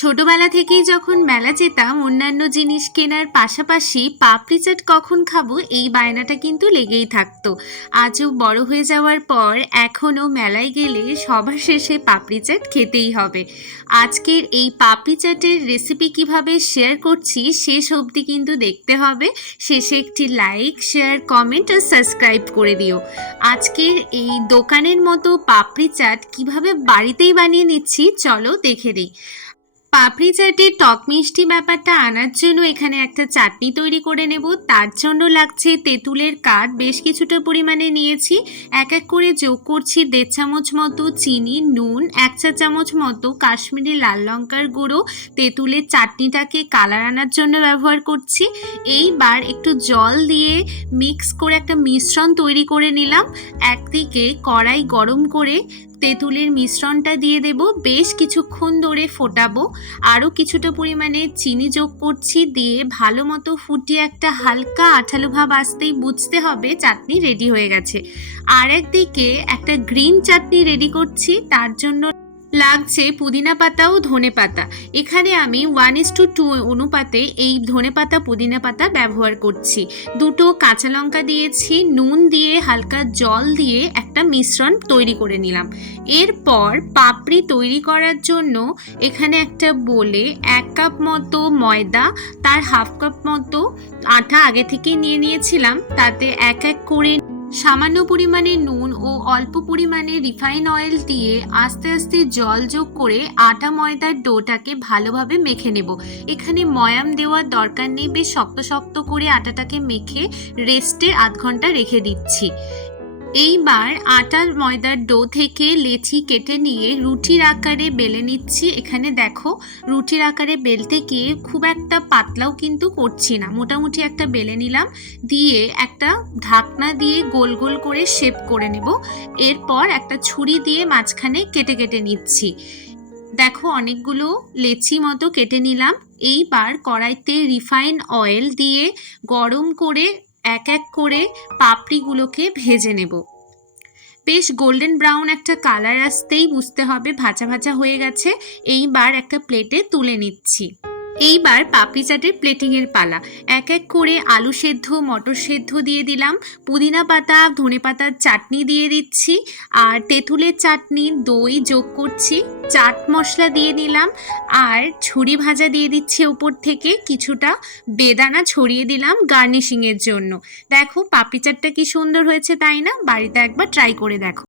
ছোটবেলা থেকেই যখন মেলা যেতাম অন্যান্য জিনিস কেনার পাশাপাশি পাপড়ি চাট কখন খাবো এই বায়নাটা কিন্তু লেগেই থাকতো। আজও বড় হয়ে যাওয়ার পর এখনও মেলায় গেলে সবার শেষে পাপড়ি চাট খেতেই হবে। আজকের এই পাপড়ি চাটের রেসিপি কিভাবে শেয়ার করছি শেষ অবধি কিন্তু দেখতে হবে। শেষে একটি লাইক, শেয়ার, কমেন্ট আর সাবস্ক্রাইব করে দিও। আজকের এই দোকানের মতো পাপড়ি চাট কিভাবে বাড়িতেই বানিয়ে নিচ্ছি চলো দেখে নিই। পাপড়ি চাটের টক মিষ্টি ব্যাপারটা আনার জন্য এখানে একটা চাটনি তৈরি করে নেব। তার জন্য লাগছে তেঁতুলের কাঠ বেশ কিছুটা পরিমাণে নিয়েছি। এক এক করে যোগ করছি 1.5 চামচ মতো চিনি, নুন, 1 চা চামচ মতো কাশ্মীরি লাল লঙ্কার গুঁড়ো। তেঁতুলের চাটনিটাকে কালার আনার জন্য ব্যবহার করছি। এইবার একটু জল দিয়ে মিক্স করে একটা মিশ্রণ তৈরি করে নিলাম। একদিকে কড়াই গরম করে তেঁতুলের মিশ্রণটা দিয়ে দেব, বেশ কিছুক্ষণ ধরে ফোটাবো। আরও কিছুটা পরিমাণে চিনি যোগ করছি, দিয়ে ভালো মতো ফুটিয়ে একটা হালকা আঠালো ভাব আসতেই বুঝতে হবে চাটনি রেডি হয়ে গেছে। আর একদিকে একটা গ্রিন চাটনি রেডি করছি, তার জন্য লাগছে পুদিনা পাতা ও ধনে পাতা। এখানে আমি 1:2 অনুপাতে এই ধনে পাতা পুদিনা পাতা ব্যবহার করছি। দুটো কাঁচা লঙ্কা দিয়েছি, নুন দিয়ে হালকা জল দিয়ে একটা মিশ্রণ তৈরি করে নিলাম। এরপর পাপড়ি তৈরি করার জন্য এখানে একটা বোলে 1 কাপ মতো ময়দা, তার 1/2 কাপ মতো আটা আগে থেকে নিয়ে নিয়েছিলাম। তাতে এক এক করে সামান্য পরিমাণে নুন ও অল্প পরিমাণে রিফাইন অয়েল দিয়ে আস্তে আস্তে জল যোগ করে আটা ময়দার ডোটাকে ভালোভাবে মেখে নেব। এখানে ময়াম দেওয়ার দরকার নেই, বেশ শক্ত শক্ত করে আটাটাকে মেখে রেস্টে আধ ঘন্টা রেখে দিচ্ছি। এইবার আটার ময়দার ডো থেকে লেচি কেটে নিয়ে রুটির আকারে বেলে নিচ্ছি। এখানে দেখো রুটির আকারে বেলতে গিয়ে খুব একটা পাতলাও কিন্তু করছি না, মোটামুটি একটা বেলে নিলাম। দিয়ে একটা ঢাকনা দিয়ে গোল গোল করে শেপ করে নেব। এরপর একটা ছুরি দিয়ে মাঝখানে কেটে কেটে নিচ্ছি। দেখো অনেকগুলো লেচি মতো কেটে নিলাম। এইবার কড়াইতে রিফাইন অয়েল দিয়ে গরম করে এক এক করে পাপড়িগুলোকে ভেজে নেব। বেশ গোল্ডেন ব্রাউন একটা কালার আসতেই বুঝতে হবে ভাজা ভাজা হয়ে গেছে। এইবার একটা প্লেটে তুলে নিচ্ছি। এইবার পাপড়ি চাটের প্লেটিংয়ের পালা। এক এক করে আলু সেদ্ধ, মটর সেদ্ধ দিয়ে দিলাম, পুদিনা পাতা, ধনে পাতার চাটনি দিয়ে দিচ্ছি, আর তেঁতুলের চাটনি, দই যোগ করছি, চাট মশলা দিয়ে নিলাম, আর ঝুরি ভাজা দিয়ে দিচ্ছি উপর থেকে, কিছুটা বেদানা ছড়িয়ে দিলাম গার্নিশিংয়ের জন্য। দেখো পাপড়ি চাটটা কি সুন্দর হয়েছে তাই না? বাড়িতে একবার ট্রাই করে দেখো।